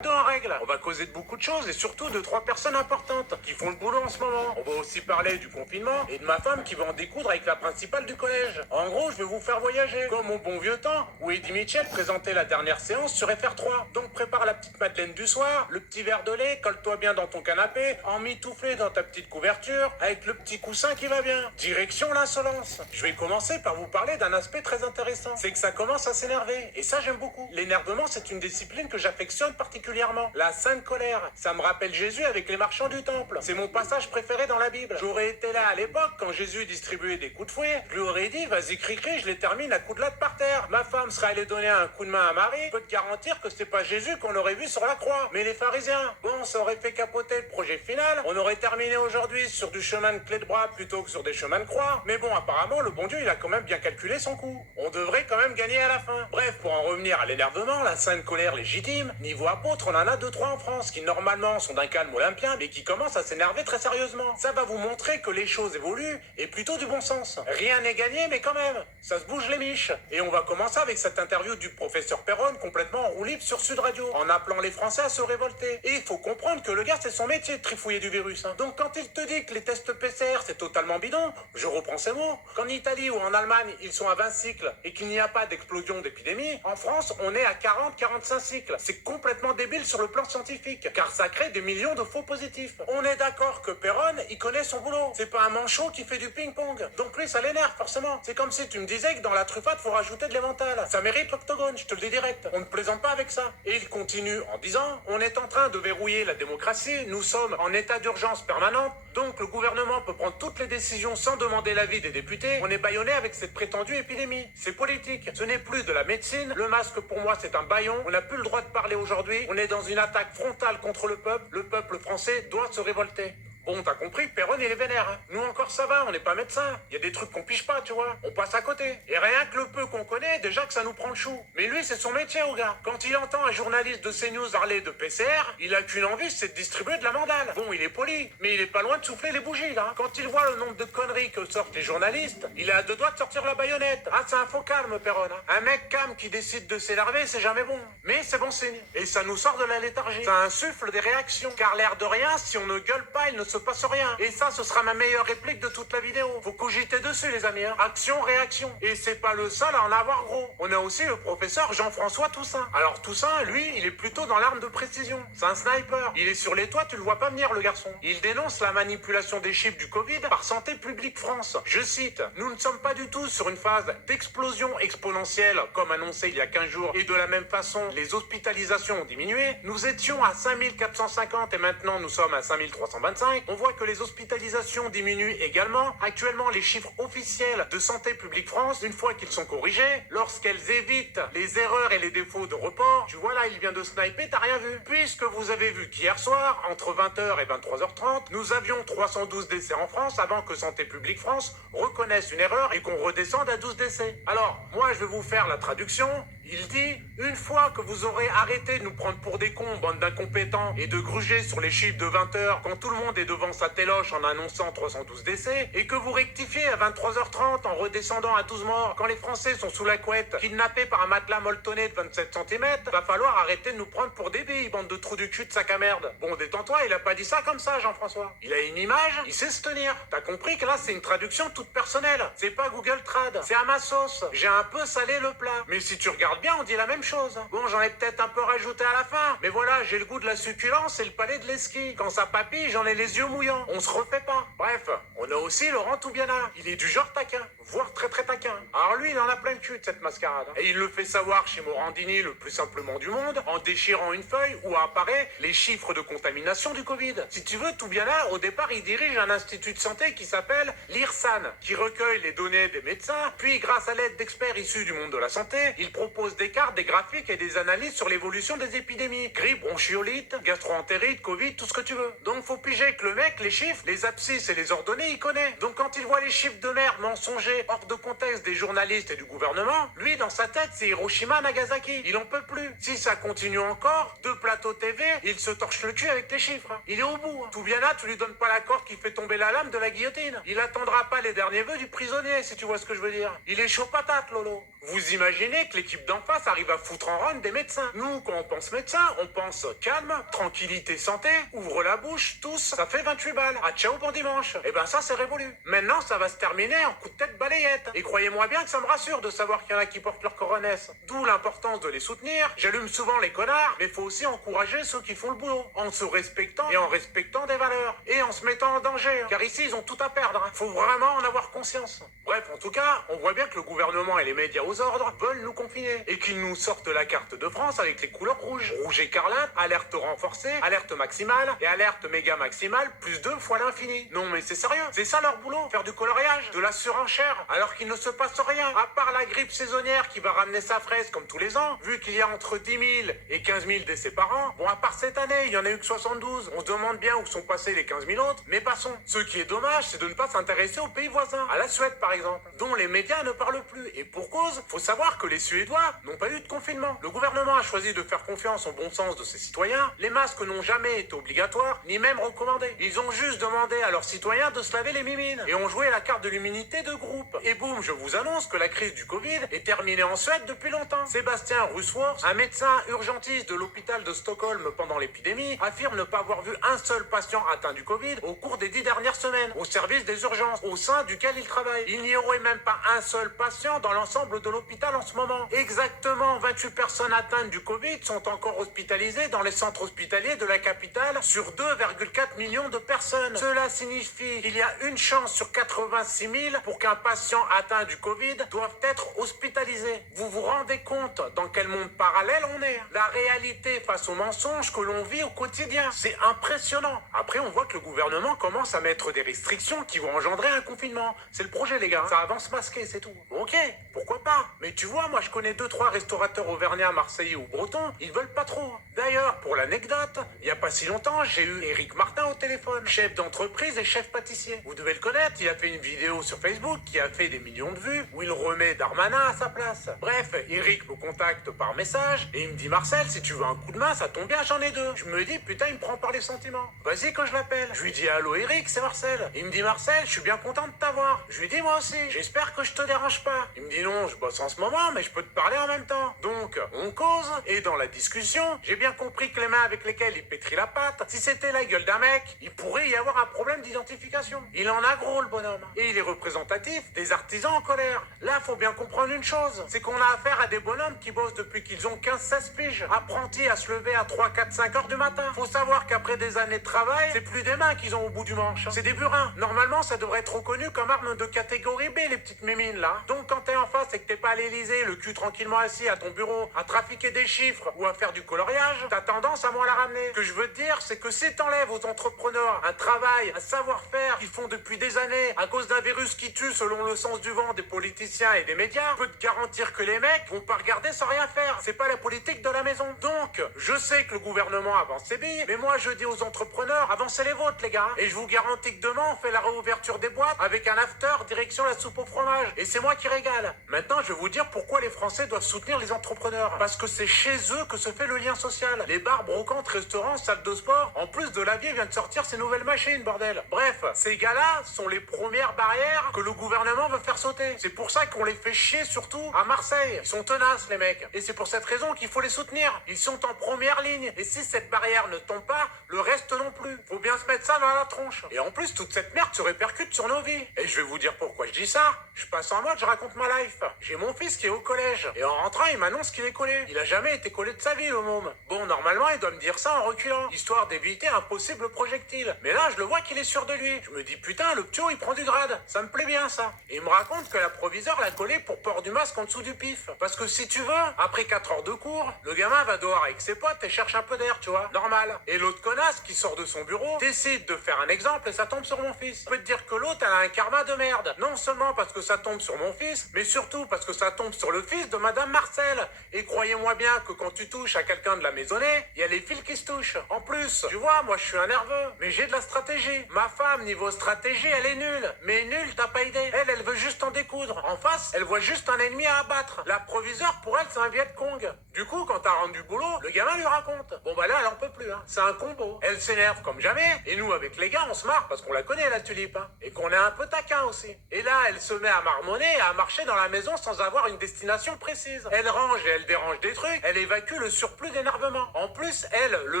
Deux en règle. On va causer de beaucoup de choses et surtout de 3 personnes importantes qui font le boulot en ce moment. On va aussi parler du confinement et de ma femme qui va en découdre avec la principale du collège. En gros, je vais vous faire voyager. Comme au bon vieux temps où Eddie Mitchell présentait la dernière séance sur FR3. Donc prépare la petite madeleine du soir, le petit verre de lait, colle-toi bien dans ton canapé, emmitouflé dans ta petite couverture, avec le petit coussin qui va bien. Direction l'insolence. Je vais commencer par vous parler d'un aspect très intéressant. C'est que ça commence à s'énerver. Et ça, j'aime beaucoup. L'énervement, c'est une discipline que j'affectionne particulièrement. La sainte colère. Ça me rappelle Jésus avec les marchands du temple. C'est mon passage préféré dans la Bible. J'aurais été là à l'époque quand Jésus distribuait des coups de fouet. Je lui aurais dit, vas-y cri-cri, je les termine à coups de latte par terre. Ma femme serait allée donner un coup de main à Marie. Je peux te garantir que c'est pas Jésus qu'on aurait vu sur la croix, mais les pharisiens. Bon, ça aurait fait capoter le projet final. On aurait terminé aujourd'hui sur du chemin de clé de bras plutôt que sur des chemins de croix. Mais bon, apparemment, le bon Dieu, il a quand même bien calculé son coup. On devrait quand même gagner à la fin. Bref, pour en revenir à l'énervement, la sainte colère légitime, niveau apôtre, on en a 2-3 en France qui normalement sont d'un calme olympien, mais qui commencent à s'énerver très sérieusement. Ça va vous montrer que les choses évoluent et plutôt du bon sens. Rien n'est gagné, mais quand même, ça se bouge les miches. Et on va commencer avec cette interview du professeur Perron complètement en roue libre sur Sud Radio, en appelant les Français à se révolter. Et il faut comprendre que le gars, c'est son métier de trifouiller du virus. Donc quand il te dit que les tests PCR, c'est totalement bidon, je reprends ses mots. Qu'en Italie ou en Allemagne, ils sont à 20 cycles et qu'il n'y a pas d'explosion d'épidémie, en France, on est à 40-45 cycles. C'est complètement débile sur le plan scientifique, car ça crée des millions de faux positifs. On est d'accord que Perron, il connaît son boulot. C'est pas un manchot qui fait du ping-pong. Donc lui, ça l'énerve, forcément. C'est comme si tu me disais que dans la truffade, faut rajouter de l'emmental. Ça mérite l'octogone, je te le dis direct. On ne plaisante pas avec ça. Et il continue en disant, on est en train de verrouiller la démocratie, nous sommes en état d'urgence permanente, donc le gouvernement peut prendre toutes les décisions sans demander l'avis des députés. On est bâillonné avec cette prétendue épidémie. C'est politique. Ce n'est plus de la médecine. Le masque, pour moi, c'est un bâillon. On n'a plus le droit de parler aujourd'hui. On est dans une attaque frontale contre le peuple français doit se révolter. Bon, t'as compris, Perron, il est vénère. Hein. Nous encore, ça va, on n'est pas médecin. Il y a des trucs qu'on pige pas, tu vois. On passe à côté. Et rien que le peu qu'on connaît, déjà que ça nous prend le chou. Mais lui, c'est son métier, au gars. Quand il entend un journaliste de CNews parler de PCR, il a qu'une envie, c'est de distribuer de la mandale. Bon, il est poli, mais il est pas loin de souffler les bougies, là. Quand il voit le nombre de conneries que sortent les journalistes, il est à 2 doigts de sortir la baïonnette. Ah, c'est un faux calme, Perron. Hein. Un mec calme qui décide de s'énerver, c'est jamais bon. Mais c'est bon signe. Et ça nous sort de la léthargie. Ça insuffle des réactions. Car l'air de rien, si on ne gueule pas, il ne se passe rien. Et ça, ce sera ma meilleure réplique de toute la vidéo. Faut cogiter dessus, les amis. Hein. Action, réaction. Et c'est pas le seul à en avoir gros. On a aussi le professeur Jean-François Toussaint. Alors Toussaint, lui, il est plutôt dans l'arme de précision. C'est un sniper. Il est sur les toits, tu le vois pas venir, le garçon. Il dénonce la manipulation des chiffres du Covid par Santé publique France. Je cite, nous ne sommes pas du tout sur une phase d'explosion exponentielle, comme annoncé il y a 15 jours, et de la même façon, les hospitalisations ont diminué. Nous étions à 5450 et maintenant nous sommes à 5325. On voit que les hospitalisations diminuent également. Actuellement, les chiffres officiels de Santé publique France, une fois qu'ils sont corrigés, lorsqu'elles évitent les erreurs et les défauts de report, tu vois là, il vient de sniper, t'as rien vu. Puisque vous avez vu qu'hier soir, entre 20h et 23h30, nous avions 312 décès en France avant que Santé publique France reconnaisse une erreur et qu'on redescende à 12 décès. Alors, moi, je vais vous faire la traduction. Il dit, une fois que vous aurez arrêté de nous prendre pour des cons, bande d'incompétents, et de gruger sur les chiffres de 20h quand tout le monde est devant sa téloche en annonçant 312 décès, et que vous rectifiez à 23h30 en redescendant à 12 morts quand les Français sont sous la couette, kidnappés par un matelas molletonné de 27 cm, va falloir arrêter de nous prendre pour des billes, bande de trous du cul de sac à merde. Bon, détends-toi, il a pas dit ça comme ça, Jean-François. Il a une image, il sait se tenir. T'as compris que là, c'est une traduction toute personnelle. C'est pas Google Trad, c'est à ma sauce. J'ai un peu salé le plat. Mais si tu regardes bien, on dit la même chose. Bon, j'en ai peut-être un peu rajouté à la fin, mais voilà, j'ai le goût de la succulence et le palais de l'esquis. Quand ça papille, j'en ai les yeux mouillants. On se refait pas. Bref, on a aussi Laurent Toubiana. Il est du genre taquin, voire très très taquin. Alors lui, il en a plein le cul de cette mascarade. Et il le fait savoir chez Morandini le plus simplement du monde, en déchirant une feuille où apparaît les chiffres de contamination du Covid. Si tu veux, Toubiana, au départ, il dirige un institut de santé qui s'appelle l'IRSAN, qui recueille les données des médecins, puis grâce à l'aide d'experts issus du monde de la santé, il propose des cartes, des graphiques et des analyses sur l'évolution des épidémies. Grippe, bronchiolite, gastroentérite, Covid, tout ce que tu veux. Donc faut piger que le mec, les chiffres, les abscisses et les ordonnées, il connaît. Donc quand il voit les chiffres de merde mensongers hors de contexte des journalistes et du gouvernement, lui, dans sa tête, c'est Hiroshima, Nagasaki. Il en peut plus. Si ça continue encore, 2 plateaux TV, il se torche le cul avec les chiffres. Il est au bout. Toubiana, tu lui donnes pas la corde qui fait tomber la lame de la guillotine. Il attendra pas les derniers vœux du prisonnier, si tu vois ce que je veux dire. Il est chaud patate, Lolo. Vous imaginez que l'équipe d'en face arrive à foutre en run des médecins. Nous, quand on pense médecin, on pense calme, tranquillité, santé, ouvre la bouche, tous, ça fait 28 balles. Ah ciao, bon dimanche. Et ben ça, c'est révolu. Maintenant, ça va se terminer en coup de tête balayette. Et croyez-moi bien que ça me rassure de savoir qu'il y en a qui portent leur coronesse. D'où l'importance de les soutenir. J'allume souvent les connards, mais faut aussi encourager ceux qui font le boulot. En se respectant et en respectant des valeurs. Et en se mettant en danger. Car ici, ils ont tout à perdre. Faut vraiment en avoir conscience. Bref, en tout cas, on voit bien que le gouvernement et les médias aux ordres veulent nous confiner. Et qu'ils nous sortent la carte de France avec les couleurs rouges. Rouge écarlate, alerte renforcée, alerte maximale et alerte méga maximale plus 2 fois l'infini. Non mais c'est sérieux, c'est ça leur boulot, faire du coloriage, de la surenchère, alors qu'il ne se passe rien, à part la grippe saisonnière qui va ramener sa fraise comme tous les ans, vu qu'il y a entre 10 000 et 15 000 décès par an. Bon, à part cette année, il y en a eu que 72. On se demande bien où sont passés les 15 000 autres, mais passons. Ce qui est dommage, c'est de ne pas s'intéresser aux pays voisins, à la Suède par exemple, dont les médias ne parlent plus. Et pour cause, faut savoir que les Suédois n'ont pas eu de confinement. Le gouvernement a choisi de faire confiance au bon sens de ses citoyens. Les masques n'ont jamais été obligatoires, ni même recommandés. Ils ont juste demandé à leurs citoyens de se laver les mimines et ont joué la carte de l'immunité de groupe. Et boum, je vous annonce que la crise du Covid est terminée en Suède depuis longtemps. Sébastien Rusworth, un médecin urgentiste de l'hôpital de Stockholm pendant l'épidémie, affirme ne pas avoir vu un seul patient atteint du Covid au cours des 10 dernières semaines, au service des urgences, au sein duquel il travaille. Il n'y aurait même pas un seul patient dans l'ensemble de l'hôpital en ce moment. Exactement 28 personnes atteintes du Covid sont encore hospitalisées dans les centres hospitaliers de la capitale sur 2,4 millions de personnes. Cela signifie qu'il y a une chance sur 86 000 pour qu'un patient atteint du Covid doive être hospitalisé. Vous vous rendez compte dans quel monde parallèle on est? La réalité face aux mensonges que l'on vit au quotidien. C'est impressionnant. Après, on voit que le gouvernement commence à mettre des restrictions qui vont engendrer un confinement. C'est le projet, les gars. Ça avance masqué, c'est tout. Ok, pourquoi pas? Mais tu vois, moi je connais 2-3 restaurateurs auvergnats, marseillais ou bretons, ils veulent pas trop. D'ailleurs, pour l'anecdote, il y a pas si longtemps, j'ai eu Éric Martin au téléphone, chef d'entreprise et chef pâtissier. Vous devez le connaître, il a fait une vidéo sur Facebook qui a fait des millions de vues, où il remet Darmanin à sa place. Bref, Éric me contacte par message, et il me dit: Marcel, si tu veux un coup de main, ça tombe bien, j'en ai 2. Je me dis, putain, il me prend par les sentiments. Vas-y que je l'appelle. Je lui dis: allô Éric, c'est Marcel. Il me dit: Marcel, je suis bien content de t'avoir. Je lui dis: moi aussi, j'espère que je te dérange pas. Il me dit: non, je bosse en ce moment, mais je peux te parler en même temps. Donc, on cause, et dans la discussion, j'ai bien compris que les mains avec lesquelles il pétrit la pâte, si c'était la gueule d'un mec, il pourrait y avoir un problème d'identification. Il en a gros, le bonhomme. Et il est représentatif des artisans en colère. Là, faut bien comprendre une chose, c'est qu'on a affaire à des bonhommes qui bossent depuis qu'ils ont 15-16 piges, apprentis à se lever à 3, 4, 5 heures du matin. Faut savoir qu'après des années de travail, c'est plus des mains qu'ils ont au bout du manche, c'est des burins. Normalement, ça devrait être reconnu comme arme de catégorie B, les petites mémines, là. Donc, quand t'es en face et que t'es pas à l'Élysée, le cul tranquillement assis à ton bureau, à trafiquer des chiffres ou à faire du coloriage, t'as tendance à moins la ramener. Ce que je veux te dire, c'est que si t'enlèves aux entrepreneurs un travail, un savoir-faire qu'ils font depuis des années à cause d'un virus qui tue selon le sens du vent des politiciens et des médias, je peux te garantir que les mecs vont pas regarder sans rien faire. C'est pas la politique de la maison. Donc, je sais que le gouvernement avance ses billes, mais moi je dis aux entrepreneurs, avancez les vôtres les gars. Et je vous garantis que demain on fait la réouverture des boîtes avec un after direction la soupe au fromage. Et c'est moi qui régale. Maintenant, je vais vous dire pourquoi les Français doivent soutenir les entrepreneurs. Parce que c'est chez eux que se fait le lien social. Les bars, brocantes, restaurants, salles de sport, en plus de Lavier vient de sortir ses nouvelles machines, bordel. Bref, ces gars-là sont les premières barrières que le gouvernement veut faire sauter. C'est pour ça qu'on les fait chier surtout à Marseille. Ils sont tenaces les mecs. Et c'est pour cette raison qu'il faut les soutenir. Ils sont en première ligne. Et si cette barrière ne tombe pas, le reste non plus. Faut bien se mettre ça dans la tronche. Et en plus, toute cette merde se répercute sur nos vies. Et je vais vous dire pourquoi je dis ça. Je passe en mode, je raconte ma life. J'ai mon fils qui est au collège. Et en rentrant, il m'annonce qu'il est collé. Il a jamais été collé de sa vie, le môme. Bon, normalement, il doit me dire ça en reculant, histoire d'éviter un possible projectile. Mais là, je le vois qu'il est sûr de lui. Je me dis, putain, le ptio, il prend du grade. Ça me plaît bien, ça. Et il me raconte que la proviseure l'a collé pour port du masque en dessous du pif. Parce que si tu veux, après 4 heures de cours, le gamin va dehors avec ses potes et cherche un peu d'air, tu vois. Normal. Et l'autre connasse qui sort de son bureau décide de faire un exemple et ça tombe sur mon fils. Je peux te dire que l'autre, elle a un karma de merde. Non seulement parce que ça tombe sur mon fils, mais surtout parce que ça tombe sur le fils de Madame Marcel. Et croyez-moi bien que quand tu touches à quelqu'un de la maisonnée, il y a les fils qui se touchent. En plus, tu vois, moi je suis un nerveux, mais j'ai de la stratégie. Ma femme, niveau stratégie, elle est nulle. Mais nulle, t'as pas idée. Elle veut juste en découdre. En face, elle voit juste un ennemi à abattre. La proviseure, pour elle, c'est un Viet Cong. Du coup, quand t'as rendu boulot, le gamin lui raconte. Bon bah là, elle en peut plus, hein. C'est un combo. Elle s'énerve comme jamais, et nous, avec les gars, on se marre parce qu'on la connaît, la tulipe, hein. Et qu'on est un peu taquin aussi. Et là, elle se met à marmonner et à marcher dans la maison sans sans avoir une destination précise. Elle range et elle dérange des trucs, elle évacue le surplus d'énervement. En plus, elle, le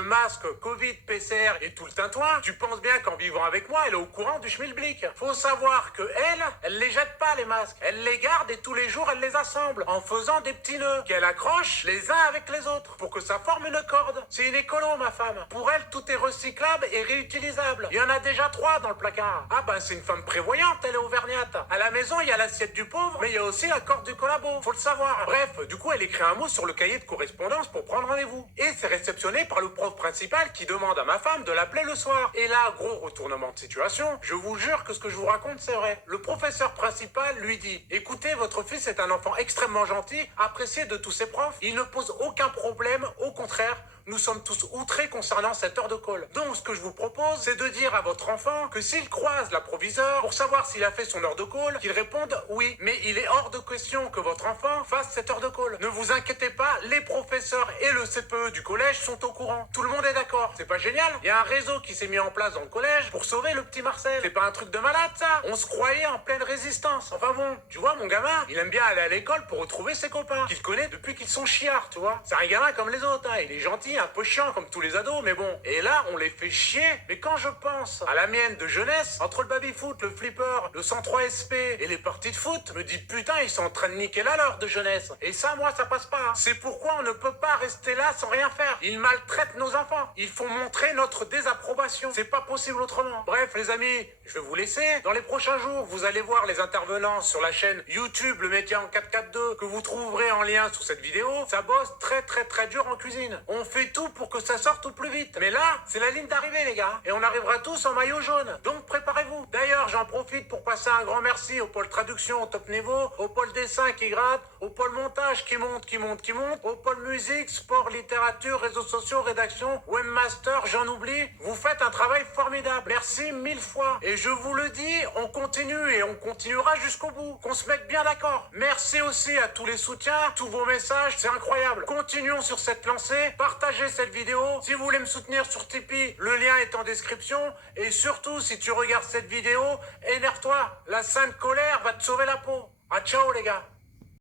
masque, Covid, PCR et tout le tintouin, tu penses bien qu'en vivant avec moi, elle est au courant du schmilblick. Faut savoir que elle les jette pas les masques. Elle les garde et tous les jours, elle les assemble en faisant des petits nœuds qu'elle accroche les uns avec les autres pour que ça forme une corde. C'est une écolo, ma femme. Pour elle, tout est recyclable et réutilisable. Il y en a déjà 3 dans le placard. Ah ben, c'est une femme prévoyante, elle est auvergnate. À la maison, il y a l'assiette du pauvre, mais il y a aussi la corde du collabo. Faut le savoir. Bref, du coup, elle écrit un mot sur le cahier de correspondance pour prendre rendez-vous. Et c'est réceptionné par le prof principal qui demande à ma femme de l'appeler le soir. Et là, gros retournement de situation, je vous jure que ce que je vous raconte, c'est vrai. Le professeur principal lui dit: écoutez, votre fils est un enfant extrêmement gentil, apprécié de tous ses profs. Il ne pose aucun problème, au contraire. Nous sommes tous outrés concernant cette heure de colle. Donc, ce que je vous propose, c'est de dire à votre enfant que s'il croise la proviseure pour savoir s'il a fait son heure de colle, qu'il réponde oui. Mais il est hors de question que votre enfant fasse cette heure de colle. Ne vous inquiétez pas, les professeurs et le CPE du collège sont au courant. Tout le monde est d'accord. C'est pas génial? Il y a un réseau qui s'est mis en place dans le collège pour sauver le petit Marcel. C'est pas un truc de malade, ça? On se croyait en pleine résistance. Enfin bon, tu vois, mon gamin, il aime bien aller à l'école pour retrouver ses copains, qu'il connaît depuis qu'ils sont chiards, tu vois. C'est un gamin comme les autres, hein. Il est gentil, un peu chiant comme tous les ados, mais bon. Et là, on les fait chier. Mais quand je pense à la mienne de jeunesse, entre le baby-foot, le flipper, le 103 SP et les parties de foot, je me dis putain, ils sont en train de niquer la leur de jeunesse. Et ça, moi, ça passe pas. Hein. C'est pourquoi on ne peut pas rester là sans rien faire. Ils maltraitent nos enfants. Il faut montrer notre désapprobation. C'est pas possible autrement. Bref, les amis, je vais vous laisser. Dans les prochains jours, vous allez voir les intervenants sur la chaîne YouTube Le Métier en 442 que vous trouverez en lien sous cette vidéo. Ça bosse très dur en cuisine. On fait tout pour que ça sorte au plus vite. Mais là, c'est la ligne d'arrivée, les gars. Et on arrivera tous en maillot jaune. Donc préparez-vous. D'ailleurs, j'en profite pour passer un grand merci au pôle traduction au top niveau, au pôle dessin qui gratte, au pôle montage qui monte, au pôle musique, sport, littérature, réseaux sociaux, rédaction, webmaster, j'en oublie. Vous faites un travail formidable. Merci 1000 fois. Et je vous le dis, on continue et on continuera jusqu'au bout. Qu'on se mette bien d'accord. Merci aussi à tous les soutiens, tous vos messages, c'est incroyable. Continuons sur cette lancée. Partagez cette vidéo. Si vous voulez me soutenir sur Tipeee, le lien est en description. Et surtout, si tu regardes cette vidéo, énerve-toi. La sainte colère va te sauver la peau. Ah, ciao les gars.